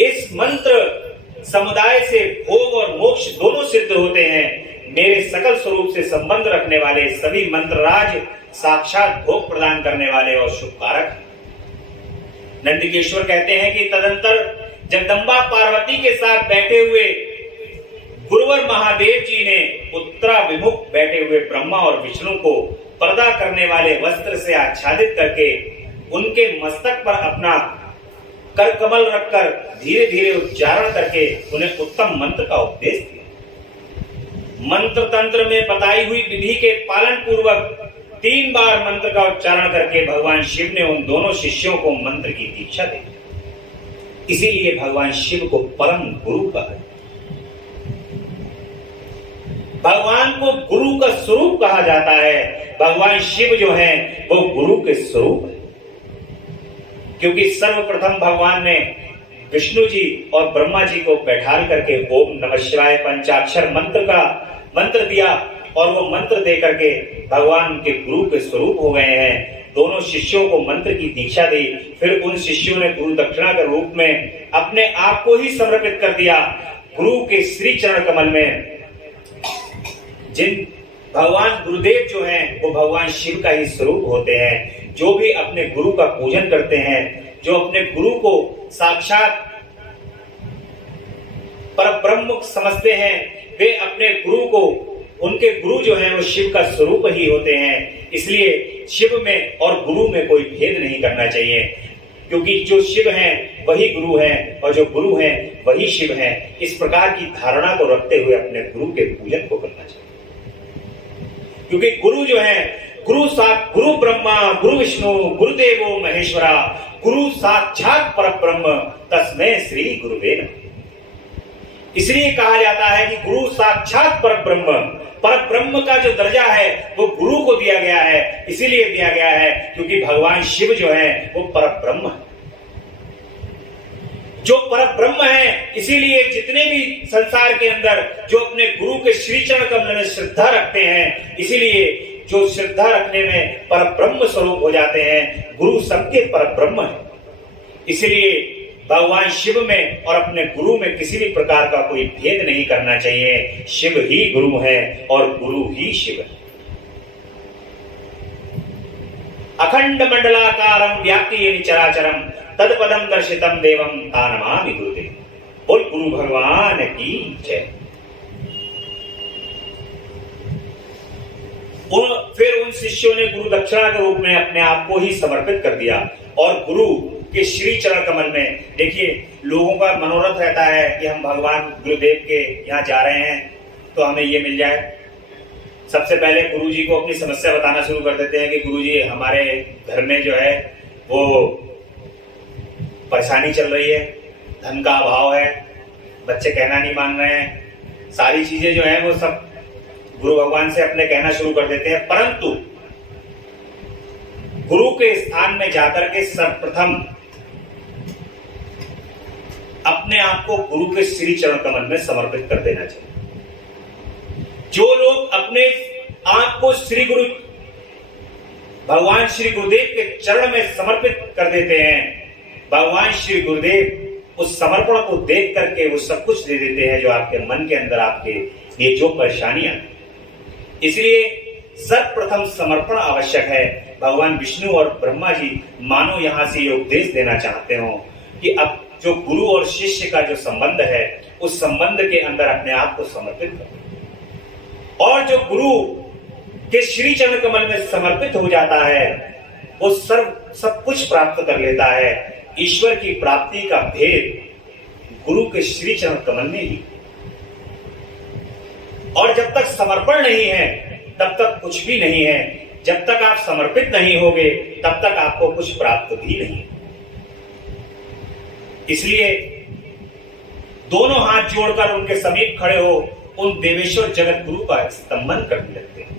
इस मंत्र समुदाय से भोग और मोक्ष दोनों सिद्ध होते हैं। मेरे सकल स्वरूप से संबंध रखने वाले सभी मंत्रराज साक्षात भोग प्रदान करने वाले और शुभकारक। नंदिकेश्वर कहते हैं कि तदंतर जगदम्बा पार्वती के साथ बैठे हुए गुरुवर महादेव जी ने उत्तराभिमुख बैठे हुए ब्रह्मा और विष्णु को पर्दा करने वाले वस्त्र से आच्छादित करके उनके मस्तक पर अपना कर कमल रखकर धीरे धीरे उच्चारण करके उन्हें उत्तम मंत्र का उपदेश दिया। मंत्र तंत्र में बताई हुई विधि के पालन पूर्वक 3 बार मंत्र का उच्चारण करके भगवान शिव ने उन दोनों शिष्यों को मंत्र की दीक्षा दी। इसीलिए भगवान शिव को परम गुरु कहा। भगवान को गुरु का स्वरूप कहा जाता है। भगवान शिव जो है वो गुरु के स्वरूप है, क्योंकि सर्वप्रथम भगवान ने विष्णु जी और ब्रह्मा जी को बैठाल करके ओम नमः शिवाय पंचाक्षर मंत्र दिया और वो मंत्र दे करके भगवान उनके गुरु के स्वरूप हो गए हैं। दोनों शिष्यों को मंत्र की दीक्षा दी। फिर उन शिष्यों ने गुरु दक्षिणा के रूप में अपने आप को ही समर्पित कर दिया गुरु के श्री चरण कमल में। जिन भगवान गुरुदेव जो हैं वो भगवान शिव का ही स्वरूप होते हैं। जो भी अपने गुरु का पूजन करते हैं, जो अपने गुरु को साक्षात परब्रह्म समझते हैं, वे अपने गुरु को, उनके गुरु जो हैं वो शिव का स्वरूप ही होते हैं। इसलिए शिव में और गुरु में कोई भेद नहीं करना चाहिए, क्योंकि जो शिव हैं वही गुरु हैं और जो गुरु हैं वही शिव हैं। इस प्रकार की धारणा को रखते हुए अपने गुरु के पूजन को करना चाहिए, क्योंकि गुरु जो है गुरु ब्रह्मा गुरु विष्णु गुरुदेवो महेश्वरा, गुरु साक्षात परब्रह्म तस्मै श्री गुरुवे नमः। इसलिए कहा जाता है कि गुरु साक्षात परब्रह्म का जो दर्जा है वो गुरु को दिया गया है। इसीलिए दिया गया है क्योंकि भगवान शिव जो है वो परब्रह्म है, जो परब्रह्म है। इसीलिए जितने भी संसार के अंदर जो अपने गुरु के श्री चरण कमल में श्रद्धा रखते हैं, इसीलिए जो श्रद्धा रखने में परब्रह्म स्वरूप हो जाते हैं। गुरु सबके परब्रह्म है। इसीलिए भगवान शिव में और अपने गुरु में किसी भी प्रकार का कोई भेद नहीं करना चाहिए। शिव ही गुरु है और गुरु ही शिव है। अखंड मंडलाकारं व्याप्ति येन चराचरम तत्पदम दर्शितम देवम तानमामि गुरुदेव। बोल गुरु भगवान की जय। फिर उन शिष्यों ने गुरु दक्षिणा के रूप में अपने आप को ही समर्पित कर दिया और गुरु के श्री चरण कमल में, देखिए लोगों का मनोरथ रहता है कि हम भगवान गुरुदेव के यहाँ जा रहे हैं तो हमें ये मिल जाए। सबसे पहले गुरु जी को अपनी समस्या बताना शुरू कर देते हैं कि गुरु जी हमारे घर में जो है वो परेशानी चल रही है, धन का अभाव है, बच्चे कहना नहीं मान रहे हैं, सारी चीजें जो है वो सब गुरु भगवान से अपने कहना शुरू कर देते हैं। परंतु गुरु के स्थान में जाकर के सर्वप्रथम अपने आप को गुरु के श्री चरण कमल में समर्पित कर देना चाहिए। जो लोग अपने आप को श्री गुरु भगवान श्री गुरुदेव के चरण में समर्पित कर देते हैं, भगवान श्री गुरुदेव उस समर्पण को देख करके वो सब कुछ दे देते हैं जो आपके मन के अंदर आपके ये जो परेशानियां। इसलिए सर्वप्रथम समर्पण आवश्यक है। भगवान विष्णु और ब्रह्मा जी मानो यहां से ये उपदेश देना चाहते हो कि अब जो गुरु और शिष्य का जो संबंध है उस संबंध के अंदर अपने आप को समर्पित करो। और जो गुरु के श्री चरण कमल में समर्पित हो जाता है वो सब कुछ प्राप्त कर लेता है। ईश्वर की प्राप्ति का भेद गुरु के श्री चरण कमल में ही। और जब तक समर्पण नहीं है तब तक कुछ भी नहीं है। जब तक आप समर्पित नहीं होगे तब तक आपको कुछ प्राप्त भी नहीं। इसलिए दोनों हाथ जोड़कर उनके समीप खड़े हो उन देवेश्वर जगत गुरु का स्तंभन करने लगते हैं।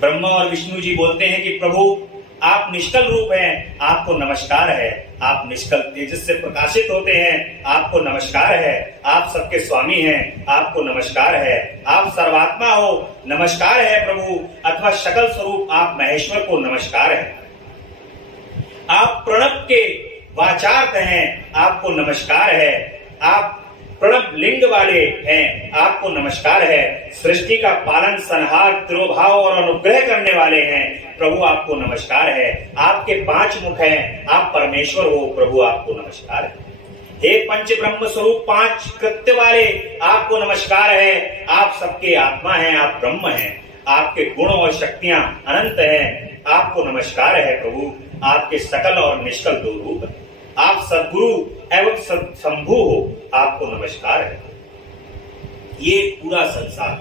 ब्रह्मा और विष्णु जी बोलते हैं कि प्रभु आप निष्कल रूप हैं, आपको नमस्कार है। आप निष्कल तेजस से प्रकाशित होते हैं, आपको नमस्कार है। आप सबके स्वामी हैं, आपको नमस्कार है। आप सर्वात्मा हो, नमस्कार है प्रभु। अथवा सकल स्वरूप आप महेश्वर को नमस्कार है। आप प्रणव के वाचार्थ हैं, आपको नमस्कार है। आप प्रणव लिंग वाले हैं, आपको नमस्कार है। सृष्टि का पालन संहार तिरोभाव और अनुग्रह करने वाले हैं, प्रभु आपको नमस्कार है। आपके 5 मुख हैं, आप परमेश्वर हो, प्रभु आपको नमस्कार है। हे पंच ब्रह्म स्वरूप 5 कृत्य वाले, आपको नमस्कार है। आप सबके आत्मा हैं, आप ब्रह्म हैं। आपके गुण और शक्तियां अनंत हैं, आपको नमस्कार है प्रभु। आपके सकल और निष्कल 2 रूप हैं। आप सद्गुरु एवं शंभु हो, आपको नमस्कार है। ये पूरा संसार,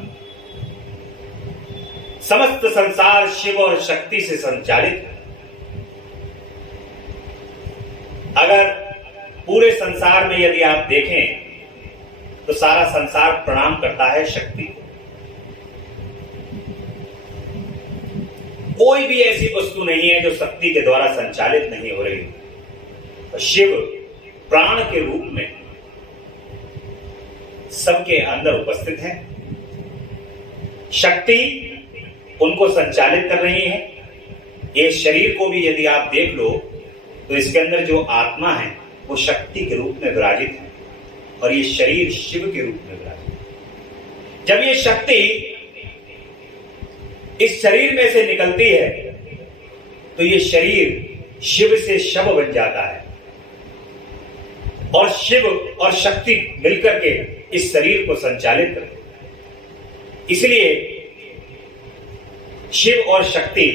समस्त संसार शिव और शक्ति से संचालित है। अगर पूरे संसार में यदि आप देखें तो सारा संसार प्रणाम करता है शक्ति को। कोई भी ऐसी वस्तु नहीं है जो शक्ति के द्वारा संचालित नहीं हो रही। शिव प्राण के रूप में सबके अंदर उपस्थित है। शक्ति उनको संचालित कर रही है। ये शरीर को भी यदि आप देख लो तो इसके अंदर जो आत्मा है वो शक्ति के रूप में विराजित है और ये शरीर शिव के रूप में विराजित है। जब ये शक्ति इस शरीर में से निकलती है तो ये शरीर शिव से शव बन जाता है और शिव और शक्ति मिलकर के इस शरीर को संचालित करते हैं। इसलिए शिव और शक्ति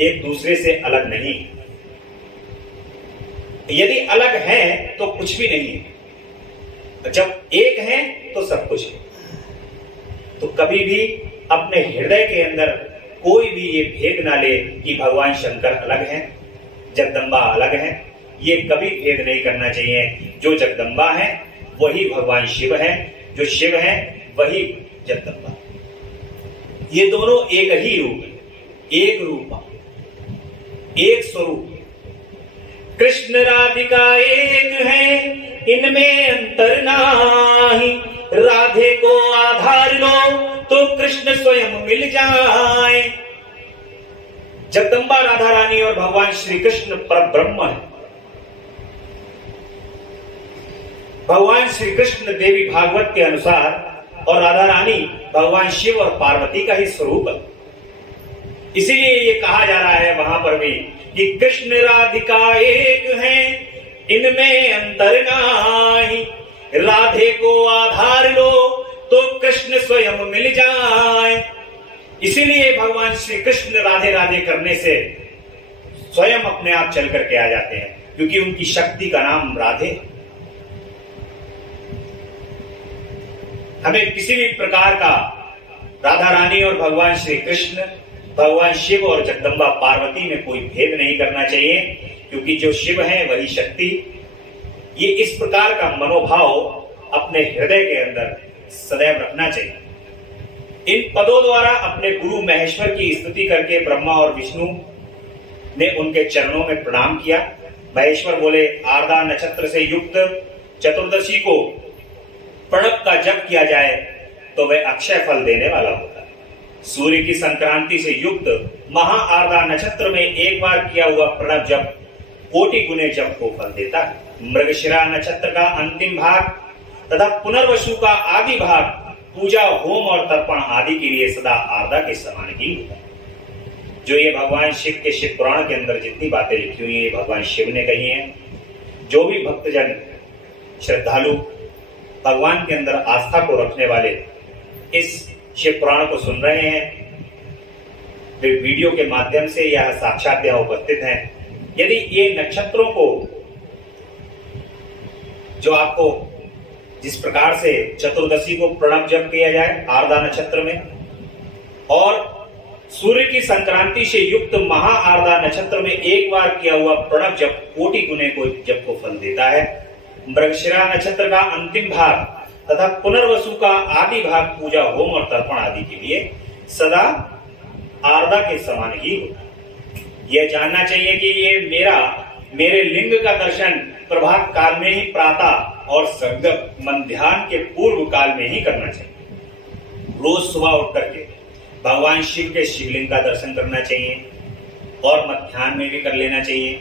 एक दूसरे से अलग नहीं। यदि अलग हैं तो कुछ भी नहीं है, जब एक हैं तो सब कुछ है। तो कभी भी अपने हृदय के अंदर कोई भी ये भेद ना ले कि भगवान शंकर अलग हैं, जगदम्बा अलग हैं। ये कभी भेद नहीं करना चाहिए। जो जगदम्बा है वही भगवान शिव है, जो शिव है वही जगदम्बा। ये दोनों एक ही रूप है, एक रूप, एक स्वरूप। कृष्ण राधिका एक है, इनमें अंतर नाही। राधे को आधार लो तो कृष्ण स्वयं मिल जाए। जगदम्बा राधा रानी और भगवान श्री कृष्ण पर ब्रह्म है। भगवान श्री कृष्ण देवी भागवत के अनुसार और राधा रानी भगवान शिव और पार्वती का ही स्वरूप है। इसीलिए ये कहा जा रहा है वहां पर भी कि कृष्ण राधिका एक हैं, इनमें अंतर नाही। राधे को आधार लो तो कृष्ण स्वयं मिल जाए। इसीलिए भगवान श्री कृष्ण राधे राधे करने से स्वयं अपने आप चल करके आ जाते हैं, क्योंकि उनकी शक्ति का नाम राधे। हमें किसी भी प्रकार का राधा रानी और भगवान श्री कृष्ण, भगवान शिव और जगदम्बा पार्वती में कोई भेद नहीं करना चाहिए, क्योंकि जो शिव है वही शक्ति। ये इस प्रकार का मनोभाव अपने हृदय के अंदर सदैव रखना चाहिए। इन पदों द्वारा अपने गुरु महेश्वर की स्तुति करके ब्रह्मा और विष्णु ने उनके चरणों में प्रणाम किया। महेश्वर बोले, आर्द्रा नक्षत्र से युक्त चतुर्दशी को प्रणव का जप किया जाए तो वह अक्षय फल देने वाला होता है। सूर्य की संक्रांति से युक्त महा आर्द्रा नक्षत्र में एक बार किया हुआ प्रणव जप कोटि गुने जप को फल देता है। मृगशिरा नक्षत्र का अंतिम भाग तथा पुनर्वसु का आदि भाग पूजा, होम और तर्पण आदि के लिए सदा आर्द्रा के समान ही होता है। जो ये भगवान शिव के शिव पुराण के अंदर जितनी बातें लिखी हुई है भगवान शिव ने कही हैं। जो भी भक्तजन श्रद्धालु भगवान के अंदर आस्था को रखने वाले इस शिव पुराण को सुन रहे हैं, वे वीडियो के माध्यम से या साक्षात यहाँ उपस्थित हैं। यदि ये नक्षत्रों को जो आपको जिस प्रकार से चतुर्दशी को प्रणव जप किया जाए आर्द्रा नक्षत्र में, और सूर्य की संक्रांति से युक्त महा आर्द्रा नक्षत्र में एक बार किया हुआ प्रणव जप कोटि गुने को जप को फल देता है। मृगशिरा नक्षत्र का अंतिम भाग तथा पुनर्वसु का आदि भाग पूजा, होम और तर्पण आदि के लिए सदा आर्द्रा के समान ही होता है। यह जानना चाहिए कि ये मेरे लिंग का दर्शन प्रभात काल में ही, प्रातः और संगम मध्याह्न के पूर्व काल में ही करना चाहिए। रोज सुबह उठ करके भगवान शिव के शिवलिंग का दर्शन करना चाहिए और मध्याह्न में भी कर लेना चाहिए।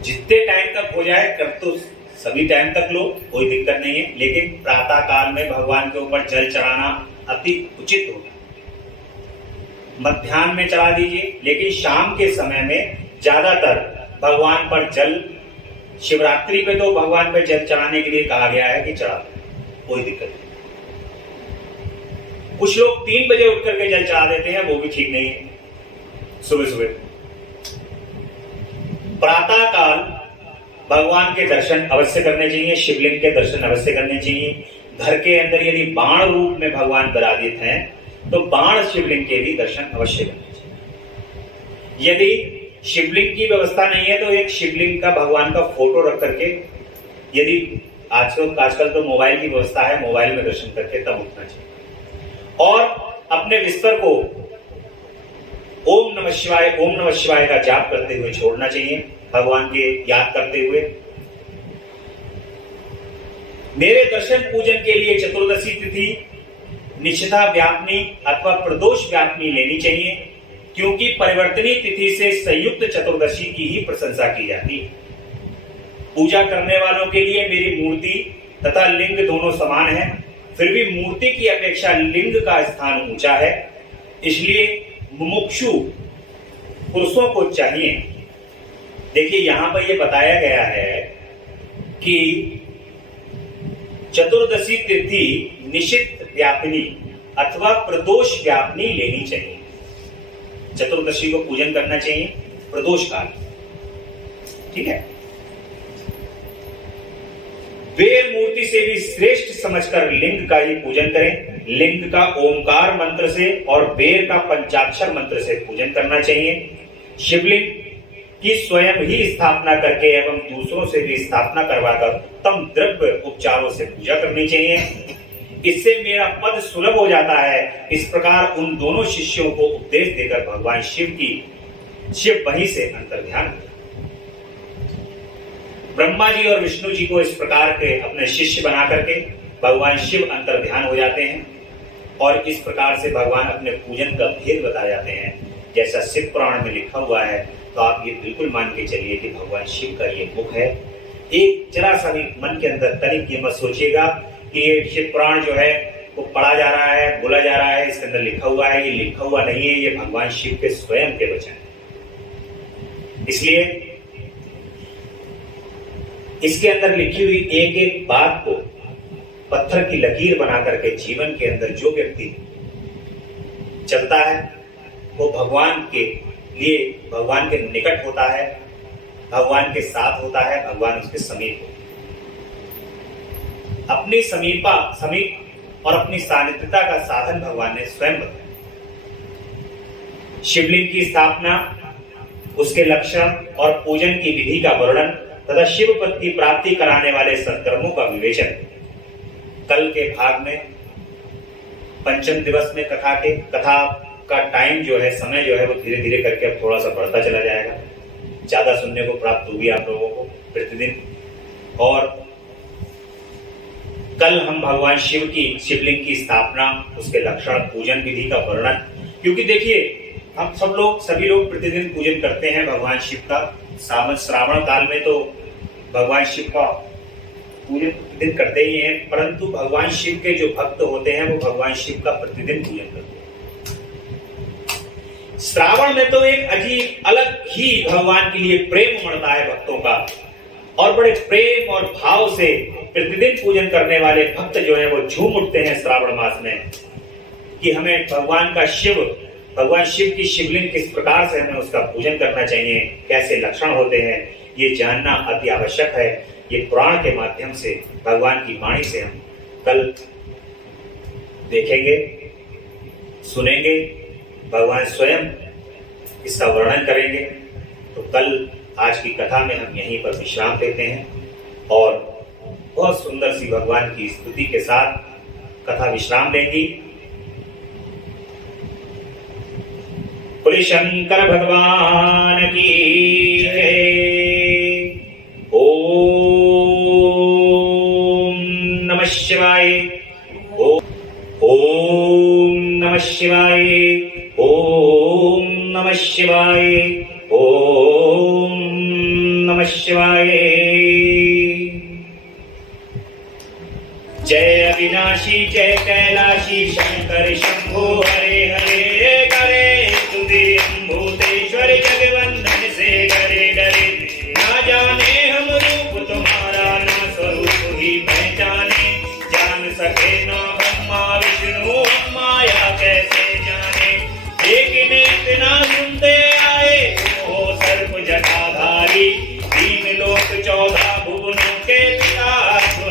जितने टाइम तक हो जाए कर तो सभी टाइम तक लो, कोई दिक्कत नहीं है, लेकिन प्रातः काल में भगवान के ऊपर जल चढ़ाना अति उचित होगा। मध्याह्न में चढ़ा दीजिए, लेकिन शाम के समय में ज्यादातर भगवान पर जल, शिवरात्रि पे तो भगवान पे जल चढ़ाने के लिए कहा गया है कि चढ़ा दो, कोई दिक्कत नहीं। कुछ लोग 3 बजे उठ करके जल चढ़ा देते हैं, वो भी ठीक नहीं है। सुबह सुबह प्रातः काल भगवान के दर्शन अवश्य करने चाहिए, शिवलिंग के दर्शन अवश्य करने चाहिए। घर के अंदर यदि बाण रूप में भगवान विराजित हैं तो बाण शिवलिंग के भी दर्शन अवश्य करने चाहिए। यदि शिवलिंग की व्यवस्था नहीं है तो एक शिवलिंग का, भगवान का फोटो रख करके, यदि आजकल तो मोबाइल की व्यवस्था है, मोबाइल में दर्शन करके तब उठना चाहिए। और अपने बिस्तर को ओम नमः शिवाय का जाप करते हुए छोड़ना चाहिए, भगवान के याद करते हुए। मेरे दर्शन पूजन के लिए चतुर्दशी तिथि निशिता व्यापनी अथवा प्रदोष व्यापनी लेनी चाहिए, क्योंकि परिवर्तनी तिथि से संयुक्त चतुर्दशी की ही प्रशंसा की जाती है। पूजा करने वालों के लिए मेरी मूर्ति तथा लिंग दोनों समान है, फिर भी मूर्ति की अपेक्षा लिंग का स्थान ऊंचा है, इसलिए मुमुक्षु पुरुषों को चाहिए। देखिए यहां पर यह बताया गया है कि चतुर्दशी तिथि निशित व्यापिनी अथवा प्रदोष व्यापिनी लेनी चाहिए। चतुर्दशी को पूजन करना चाहिए प्रदोष काल, ठीक है। वेद मूर्ति से भी श्रेष्ठ समझकर लिंग का ही पूजन करें। लिंग का ओमकार मंत्र से और वेद का पंचाक्षर मंत्र से पूजन करना चाहिए। शिवलिंग की स्वयं ही स्थापना करके एवं दूसरों से भी स्थापना करवाकर उत्तम द्रव्य उपचारों से पूजा करनी चाहिए। इससे मेरा पद सुलभ हो जाता है। इस प्रकार उन दोनों शिष्यों को उपदेश देकर भगवान शिव वहीं से अंतर्ध्यान। ब्रह्मा जी और विष्णु जी को इस प्रकार के अपने शिष्य बना करके भगवान शिव अंतर्ध्यान हो जाते हैं और इस प्रकार से भगवान अपने पूजन का भेद बता जाते हैं। जैसा शिव पुराण में लिखा हुआ है, तो आप ये बिल्कुल मान के चलिए कि भगवान शिव का ये मुख है। एक जरा सा भी मन के अंदर तनिक ये मत सोचिएगा कि ये शिव पुराण जो है वो पढ़ा जा रहा है, बोला जा रहा है, इसके अंदर लिखा हुआ है। ये लिखा हुआ नहीं है, ये भगवान शिव के स्वयं के वचन है। इसलिए इसके अंदर लिखी हुई एक एक बात को पत्थर की लकीर बना करके जीवन के अंदर जो व्यक्ति चलता है वो भगवान के लिए, भगवान के निकट होता है, भगवान के साथ होता है, भगवान उसके समीप होता है। अपनी समीप और अपनी सानिध्यता का साधन भगवान ने स्वयं बताया। शिवलिंग की स्थापना, उसके लक्षण और पूजन की विधि का वर्णन तथा शिव पद की प्राप्ति कराने वाले सत्कर्मों का विवेचन कल के भाग में, पंचम दिवस में कथा का टाइम जो है, समय जो है वो धीरे धीरे करके अब थोड़ा सा बढ़ता चला जाएगा। ज्यादा सुनने को प्राप्त होगी आप लोगों को प्रतिदिन। और कल हम भगवान शिवलिंग की स्थापना, उसके लक्षण, पूजन विधि का वर्णन, क्योंकि देखिए हम सभी लोग प्रतिदिन पूजन करते हैं भगवान शिव का। श्रावण काल में तो भगवान शिव का पूजन प्रतिदिन करते ही हैं, परंतु भगवान शिव के जो भक्त होते हैं वो भगवान शिव का प्रतिदिन पूजन करते हैं। श्रावण में तो एक अजीब अलग ही भगवान के लिए प्रेम उमड़ता है भक्तों का, और बड़े प्रेम और भाव से प्रतिदिन पूजन करने वाले भक्त जो है वो झूम उठते हैं श्रावण मास में कि हमें भगवान शिव की शिवलिंग किस प्रकार से हमें उसका पूजन करना चाहिए, कैसे लक्षण होते हैं, ये जानना अति आवश्यक है। ये पुराण के माध्यम से, भगवान की वाणी से हम कल देखेंगे, सुनेंगे भगवान स्वयं इसका वर्णन करेंगे। तो कल आज की कथा में हम यहीं पर विश्राम लेते हैं और बहुत सुंदर सी भगवान की स्तुति के साथ कथा विश्राम लेंगी। बोले शंकर भगवान की जय। ओम नमः शिवाय। ओम नमः शिवाय। ओम नमः शिवाय। ओम नमः शिवाय। जय अविनाशी जय कैलाशी शंकर शंभो हरे हरे। करे स्तुति भूतेश्वर जगवंदन से डरे डरे। ना जाने हम रूप तुम्हारा ना स्वरूप ही पहचाने। जान सके ना ब्रह्मा विष्णु माया कैसे जाने। लेकिन इतना सुनते आए हो सर्प जटाधारी। 3 लोक 14 भुवनों के पिता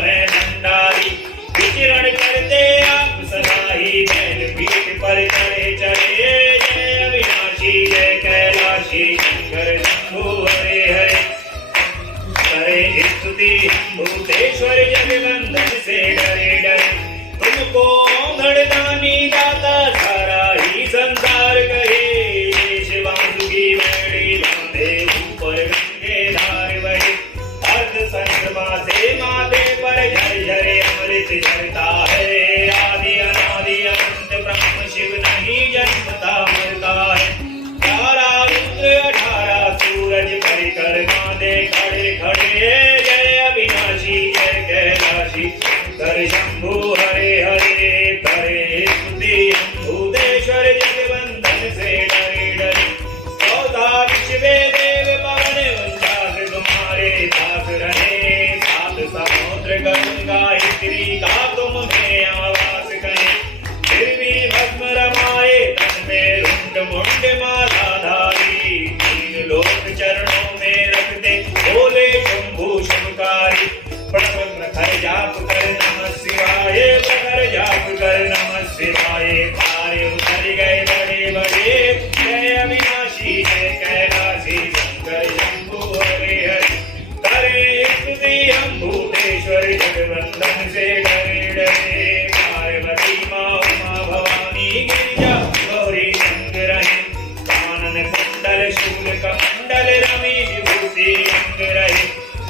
है भंडारी। विचरण करते आप सदा ही नैन पीठ पर चढ़े चढ़े। जय अविनाशी जय कैलाशी शंकर शंभु हरे हरे। करे स्तुति भूतेश्वर जगवंदन से डरे डरे। तुमको धड़दानी दाता सारा ही संसार कहे। शिवांगी मैड़ी बांधे ऊपर गंगे धार बहे। अर्ध संभ्रमा से माथे पर झरझरे अमृत झरता है। आदि अनादि अनंत ब्रह्म शिव नहीं जन्मता मरता है। 12 रुद्र 18 सूरज परिक्रमा दे खड़े खड़े। जय अविनाशी जय कैलाशी शंकर शंभु हरे हरे। करे स्तुति भूतेश्वर जगवंदन से डरे डरे। 14 विश्वे देव पवन 49 तुम्हारे दास रहे। 7 समुद्र गंगा स्त्री का तुम में आवास कहे। फिर भी भस्म रमाए तन में रुंड मुंड माला धारी। 3 लोक चरणों में रख दे बोले शंभु शुभकारी। प्रणव प्रखर जाप कर नमः शिवाय। प्रखर जाप कर नमः शिवाय। तारे उतर गए बड़े बड़े। जय अविनाशी जय कैलाशी शंकर शंभु हरे हरे। करे स्तुति हम भूतेश्वर जगवंदन से डरे डरे। पार्वती माँ उमा भवानी गिरिजा गौरी संग रहे। कानन कुंडल शूल कमंडल रवि विभूति अंग रहे।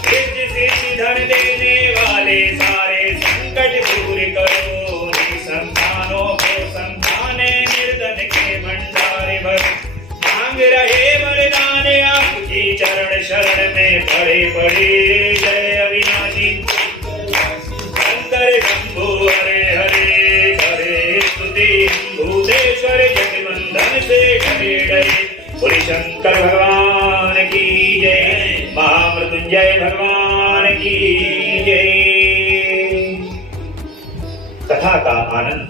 सिद्ध सिद्धि धन देने वाले सारे संकट दूर करो। निसंतानों को संताने निर्धन के भंडारे भरो। मांग रहे वरदान आपकी चरण शरण में पड़े पड़े। जय अविनाशी शंकर शंभु हरे हरे। करे स्तुति भूतेश्वर जगवंदन से डरे डरे। बोले शंकर भगवान की जय। महामृत्युंजय भगवान की जय। कथा का आनंद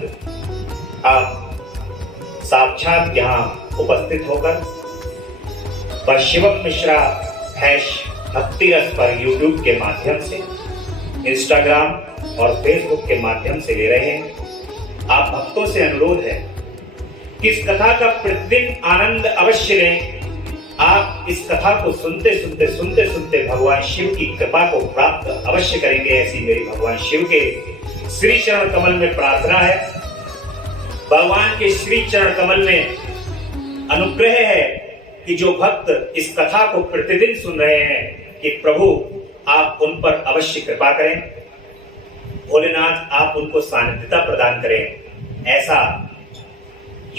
आप साक्षात यहाँ उपस्थित होकर व शिवम मिश्रा भक्ति रस पर यूट्यूब के माध्यम से, इंस्टाग्राम और फेसबुक के माध्यम से ले रहे हैं। आप भक्तों से अनुरोध है कि इस कथा का प्रतिदिन आनंद अवश्य लें। आप इस कथा को सुनते सुनते भगवान शिव की कृपा को प्राप्त अवश्य करेंगे। ऐसी मेरी भगवान शिव के श्री चरण कमल में प्रार्थना है। भगवान के श्री चरण कमल में अनुग्रह है कि जो भक्त इस कथा को प्रतिदिन सुन रहे हैं कि प्रभु आप उन पर अवश्य कृपा करें। भोलेनाथ आप उनको सानिध्यता प्रदान करें। ऐसा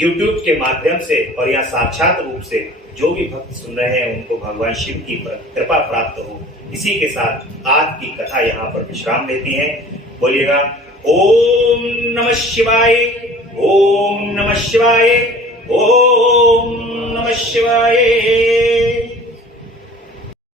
YouTube के माध्यम से और या साक्षात रूप से जो भी भक्त सुन रहे हैं उनको भगवान शिव की कृपा प्राप्त हो। इसी के साथ आज की कथा यहाँ पर विश्राम लेती है। बोलिएगा ओम नमः शिवाय। ओम नमः शिवाय। ओम नमः शिवाय।